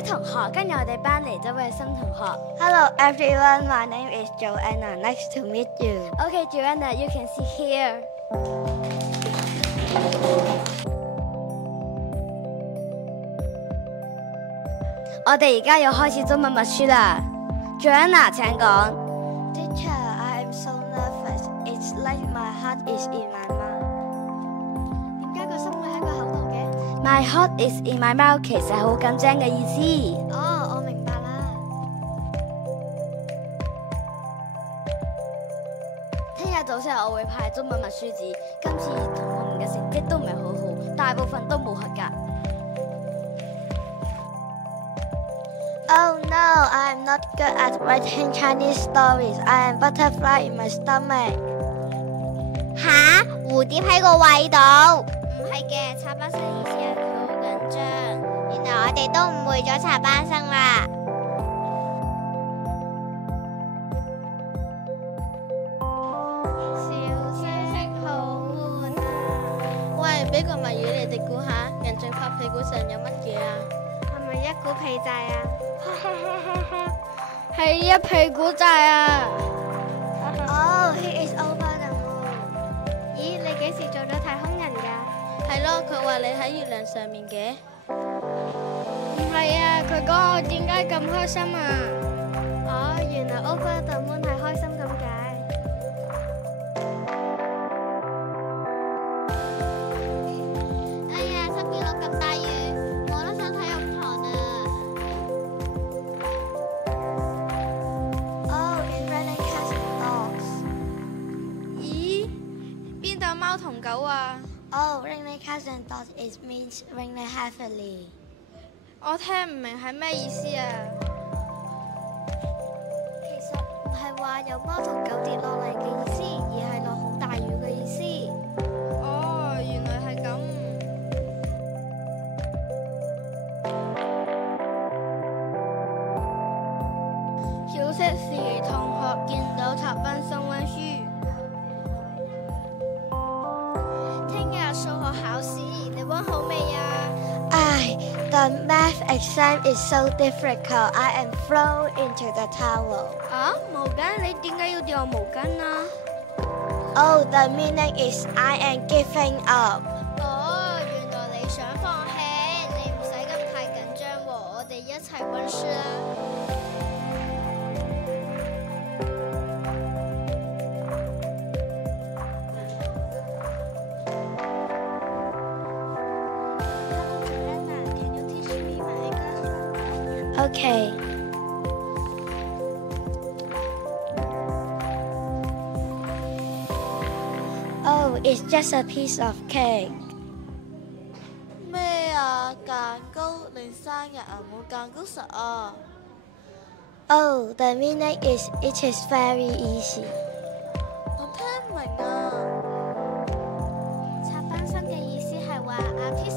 位同學，跟住我哋班嚟咗位新同學。 Hello everyone, my name is Joanna. Nice to meet you. Okay, Joanna, you can see here. 我哋而家要開始中文默書啦。Joanna，請講。 Teacher, I am so nervous. It's like my heart is in my mouth. 點解個心會喺個口度嘅 ？My heart is in my mouth 其實係好緊張嘅意思。哦，我明白啦。聽日早上我會派中文默書紙。今次同學們嘅成績都唔係好好，大部分都冇合格。Oh no, I am not good at writing Chinese stories. I am butterfly in my stomach. 吓，蝴蝶喺個胃度。唔係嘅，插班生意思係佢好緊張。原來我哋都誤會咗插班生啦。小息好悶啊！喂，俾個謎語你哋估下，人最怕屁股上有乜嘢啊？係咪一股屁債啊？係一屁股債啊！ Oh, he is over the moon. 咦，你幾時做咗太空人㗎？係咯，佢話你喺月亮上面嘅。唔係啊，佢講我點解咁開心啊？哦，原來 over the moon 係開心咁解。哎呀，7月6咁大雨，我都想體育堂啊！ Oh, it really cats and dogs. 咦？邊度有貓同狗啊？ Oh, really cats and dogs, it means really heavily. 我聽唔明係咩意思啊？其實唔係話有貓同狗跌落嚟嘅意思，而係落好大雨嘅意思。哦，原來係咁。小息時，同學見到插班生溫書。聽日數學考試，你溫好未啊？ The math exam is so difficult. I am thrown into the towel. 啊，毛巾，你點解要掉毛巾啊？ Oh, the meaning is I am giving up. 哦，原來你想放棄，你唔使咁太緊張喎，我哋一齊溫書啦。Okay. Oh, it's just a piece of cake. 咩啊？蛋糕？你生日啊？冇蛋糕食啊？ Oh, the meaning is it is very easy. 我聽唔明啊。插班生嘅意思係話阿 P